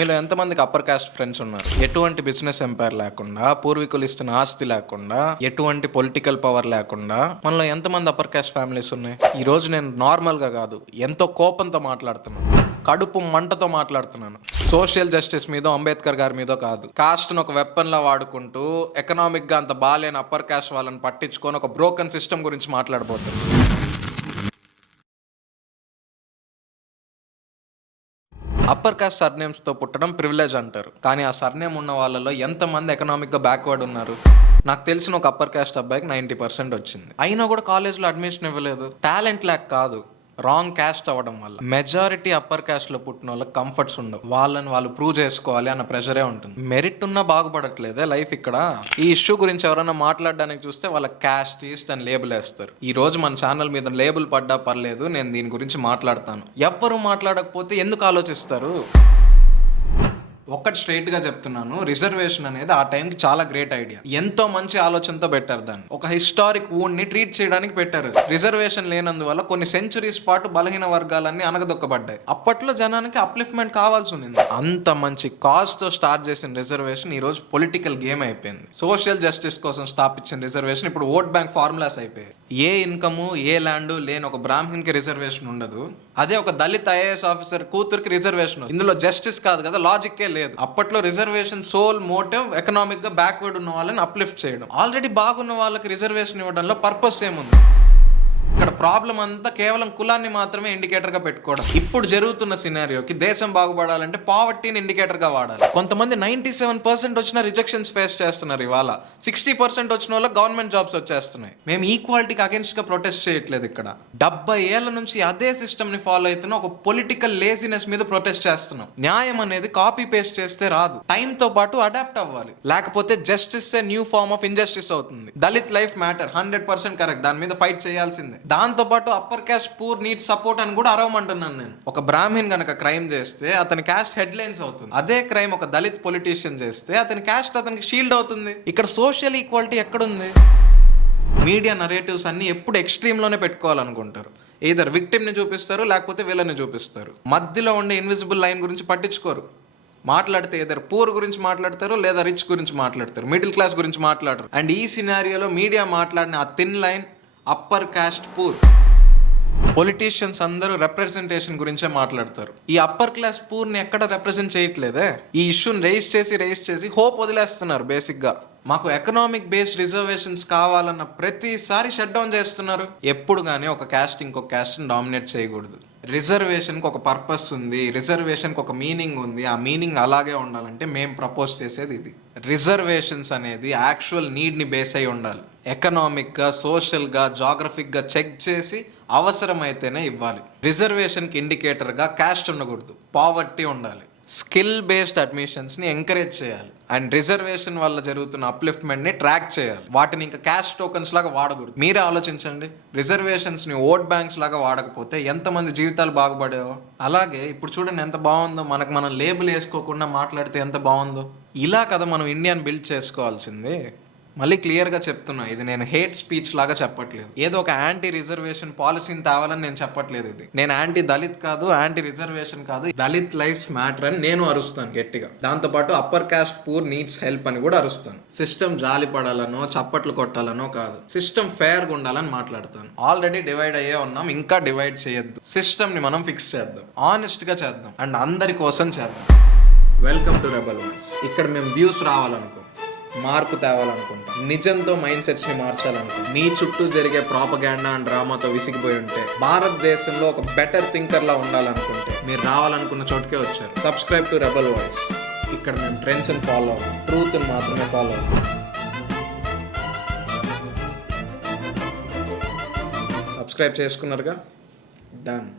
మీలో ఎంతమందికి upper caste friends ఉన్నారు? ఎటువంటి బిజినెస్ ఎంపైర్ లేకుండా, పూర్వీకులు ఇస్తున్న ఆస్తి లేకుండా, ఎటువంటి పొలిటికల్ పవర్ లేకుండా మనలో ఎంతమంది అప్పర్ కాస్ట్ ఫ్యామిలీస్ ఉన్నాయి? ఈ రోజు నేను నార్మల్ గా కాదు, ఎంతో కోపంతో మాట్లాడుతున్నాను, కడుపు మంటతో మాట్లాడుతున్నాను. సోషల్ జస్టిస్ మీద, అంబేద్కర్ గారి మీద కాదు. కాస్ట్ను ఒక వెపన్ లా వాడుకుంటూ ఎకనామిక్ గా అంత బాలేని అప్పర్ కాస్ట్ వాళ్ళని పట్టించుకొని ఒక బ్రోకన్ సిస్టమ్ గురించి మాట్లాడబోతున్నాను. అప్పర్ కాస్ట్ సర్నేమ్స్తో పుట్టడం ప్రివిలేజ్ అంటారు, కానీ ఆ సర్నేమ్ ఉన్న వాళ్ళలో ఎంతమంది ఎకనామిక్గా బ్యాక్వర్డ్ ఉన్నారు? నాకు తెలిసిన ఒక అప్పర్ కాస్ట్ అబ్బాయికి 90% వచ్చింది, అయినా కూడా కాలేజ్లో అడ్మిషన్ ఇవ్వలేదు. టాలెంట్ ల్యాక్ కాదు, రాంగ్ క్యాస్ట్ అవ్వడం వల్ల. మెజారిటీ అప్పర్ క్యాస్ట్లో పుట్టిన వాళ్ళకి కంఫర్ట్స్ ఉండవు, వాళ్ళని వాళ్ళు ప్రూవ్ చేసుకోవాలి అన్న ప్రెషరే ఉంటుంది. మెరిట్ ఉన్నా బాగుపడట్లేదే లైఫ్ ఇక్కడ. ఈ ఇష్యూ గురించి ఎవరైనా మాట్లాడడానికి చూస్తే వాళ్ళ క్యాస్ట్ ఈస్ట్ అని లేబుల్ వేస్తారు. ఈ రోజు మన ఛానల్ మీద లేబుల్ పడ్డా పర్లేదు, నేను దీని గురించి మాట్లాడతాను. ఎవ్వరూ మాట్లాడకపోతే ఎందుకు ఆలోచిస్తారు? ఒక్కటి స్ట్రైట్గా చెప్తున్నాను, రిజర్వేషన్ అనేది ఆ టైంకి చాలా గ్రేట్ ఐడియా. ఎంతో మంచి ఆలోచనతో పెట్టారు దాన్ని. ఒక హిస్టారిక్ ఊడ్ని ట్రీట్ చేయడానికి పెట్టారు. రిజర్వేషన్ లేనందువల్ల కొన్ని సెంచురీస్ పాటు బలహీన వర్గాలన్నీ అనగదొక్కబడ్డాయి. అప్పట్లో జనానికి అప్లిఫ్ట్మెంట్ కావాల్సి ఉంది. అంత మంచి కాజ్ తో స్టార్ట్ చేసిన రిజర్వేషన్ ఈ రోజు పొలిటికల్ గేమ్ అయిపోయింది. సోషల్ జస్టిస్ కోసం స్థాపించిన రిజర్వేషన్ ఇప్పుడు ఓట్ బ్యాంక్ ఫార్ములాస్ అయిపోయాయి. ఏ ఇన్కము, ఏ ల్యాండ్ లేని ఒక బ్రాహ్మణ్కి రిజర్వేషన్ ఉండదు, అదే ఒక దళిత ఐఏఎస్ ఆఫీసర్ కూతురికి రిజర్వేషన్. ఇందులో జస్టిస్ కాదు కదా, లాజిక్కే లేదు. అప్పట్లో రిజర్వేషన్ సోల్ మోటివ్ ఎకనామిక్ గా బ్యాక్వర్డ్ ఉన్న వాళ్ళని అప్లిఫ్ట్ చేయడం. ఆల్రెడీ బాగున్న వాళ్ళకి రిజర్వేషన్ ఇవ్వడంలో పర్పస్ ఏముంది? ఇక్కడ ప్రాబ్లం అంతా కేవలం కులాన్ని మాత్రమే ఇండికేటర్ గా పెట్టుకోవడం. ఇప్పుడు జరుగుతున్న సినారియోకి దేశం బాగుపడాలంటే పావర్టీని ఇండికేటర్ గా వాడాలి. కొంతమంది 97% వచ్చిన రిజెక్షన్స్ ఫేస్ చేస్తున్నారు. ఇవాళ 60% వచ్చిన వాళ్ళకి గవర్నమెంట్ జాబ్స్ వచ్చేస్తున్నాయి. మేము ఈక్వాలిటీకి అగేన్స్ట్ గా ప్రొటెస్ట్ చేయట్లేదు. ఇక్కడ 70 ఏళ్ల నుంచి అదే సిస్టమ్ ని ఫాలో అవుతున్న ఒక పొలిటికల్ లేజినెస్ మీద ప్రొటెస్ట్ చేస్తున్నాం. న్యాయం అనేది కాపీ పేస్ట్ చేస్తే రాదు, టైం తో పాటు అడాప్ట్ అవ్వాలి. లేకపోతే justice a new form of injustice అవుతుంది. దళిత్ లైఫ్ మ్యాటర్ 100% కరెక్ట్, దాని మీద ఫైట్ చేయాల్సిందే. దాంతో పాటు upper caste poor need support అని కూడా అరవమంటున్నాను నేను. ఒక బ్రాహ్మణ్ గనక క్రైమ్ చేస్తే అతని క్యాస్ట్ హెడ్లైన్స్ అవుతుంది. అదే క్రైమ్ ఒక దళిత్ పొలిటీషియన్ చేస్తే అతని క్యాస్ట్ అతనికి షీల్డ్ అవుతుంది. ఇక్కడ సోషల్ ఈక్వాలిటీ ఎక్కడుంది? మీడియా నరేటివ్స్ అన్ని ఎప్పుడు ఎక్స్ట్రీమ్లోనే పెట్టుకోవాలనుకుంటారు. ఈధర్ విక్టిమ్ని చూపిస్తారు, లేకపోతే విలన్ని చూపిస్తారు. మధ్యలో ఉండే ఇన్విజిబుల్ లైన్ గురించి పట్టించుకోరు. మాట్లాడితే ఏదర్ పూర్ గురించి మాట్లాడతారు, లేదా రిచ్ గురించి మాట్లాడతారు, మిడిల్ క్లాస్ గురించి మాట్లాడరు. అండ్ ఈ సినారియోలో మీడియా మాట్లాడిన ఆ thin line upper caste poor. Politicians అందరూ రిప్రజెంటేషన్ గురించే మాట్లాడతారు. ఈ అప్పర్ క్లాస్ పూర్ని ఎక్కడ రిప్రజెంట్ చేయట్లేదే. ఈ ఇష్యూని రైజ్ చేసి హోప్ వదిలేస్తున్నారు. బేసిక్గా మాకు ఎకనామిక్ బేస్డ్ రిజర్వేషన్స్ కావాలన్న ప్రతిసారి షట్ డౌన్ చేస్తున్నారు. ఎప్పుడు కానీ ఒక క్యాస్ట్ ఇంకొక క్యాస్ట్ని డామినేట్ చేయకూడదు. రిజర్వేషన్కి ఒక పర్పస్ ఉంది, రిజర్వేషన్కి ఒక మీనింగ్ ఉంది. ఆ మీనింగ్ అలాగే ఉండాలంటే మేము ప్రపోజ్ చేసేది ఇది. రిజర్వేషన్స్ అనేది యాక్చువల్ నీడ్ని బేస్ అయి ఉండాలి. ఎకనామిక్గా, సోషల్గా, జాగ్రఫిక్గా చెక్ చేసి అవసరమైతేనే ఇవ్వాలి. రిజర్వేషన్కి ఇండికేటర్గా క్యాస్ట్ ఉండకూడదు, పావర్టీ ఉండాలి. స్కిల్ బేస్డ్ అడ్మిషన్స్ని ఎంకరేజ్ చేయాలి. అండ్ రిజర్వేషన్ వల్ల జరుగుతున్న అప్లిఫ్ట్మెంట్ని ట్రాక్ చేయాలి. వాటిని ఇంకా క్యాష్ టోకన్స్ లాగా వాడకూడదు. మీరే ఆలోచించండి, రిజర్వేషన్స్ని ఓట్ బ్యాంక్స్ లాగా వాడకపోతే ఎంతమంది జీవితాలు బాగుపడేవో. అలాగే ఇప్పుడు చూడండి ఎంత బాగుందో, మనం లేబుల్ వేసుకోకుండా మాట్లాడితే ఎంత బాగుందో. ఇలా కదా మనం ఇండియాని బిల్డ్ చేసుకోవాల్సింది. మళ్ళీ క్లియర్గా చెప్తున్నా, ఇది నేను హేట్ స్పీచ్ లాగా చెప్పట్లేదు. ఏదో ఒక యాంటీ రిజర్వేషన్ పాలసీని తేవాలని నేను చెప్పట్లేదు. ఇది నేను యాంటీ దళిత్ కాదు, యాంటీ రిజర్వేషన్ కాదు, దళిత్ లైఫ్స్ మ్యాటర్ అని నేను అరుస్తాను గట్టిగా. దాంతోపాటు upper caste poor needs help అని కూడా అరుస్తాను. సిస్టమ్ జాలి పడాలనో చప్పట్లు కొట్టాలనో కాదు, సిస్టమ్ ఫేర్గా ఉండాలని మాట్లాడతాను. ఆల్రెడీ డివైడ్ అయ్యే ఉన్నాం, ఇంకా డివైడ్ చేయొద్దు. సిస్టమ్ని మనం ఫిక్స్ చేద్దాం, ఆనెస్ట్గా చేద్దాం, అండ్ అందరి కోసం చేద్దాం. Welcome to Rebel Voice. ఇక్కడ మేము వ్యూస్ రావాలనుకో, మార్పు తేవాలనుకుంటాం, నిజంతో మైండ్ సెట్స్ని మార్చాలనుకుంటాం. నీ చుట్టూ జరిగే ప్రాపగాండా అండ్ డ్రామాతో విసిగిపోయి ఉంటే, భారతదేశంలో ఒక బెటర్ థింకర్లా ఉండాలనుకుంటే మీరు రావాలనుకున్న చోటుకే వచ్చారు. Subscribe to Rebel Voice. ఇక్కడ మేము ట్రెండ్స్ని ఫాలో అవ్వం, ట్రూత్ని మాత్రమే ఫాలో అవ్వం. సబ్స్క్రైబ్ చేసుకున్నారుగా, డన్.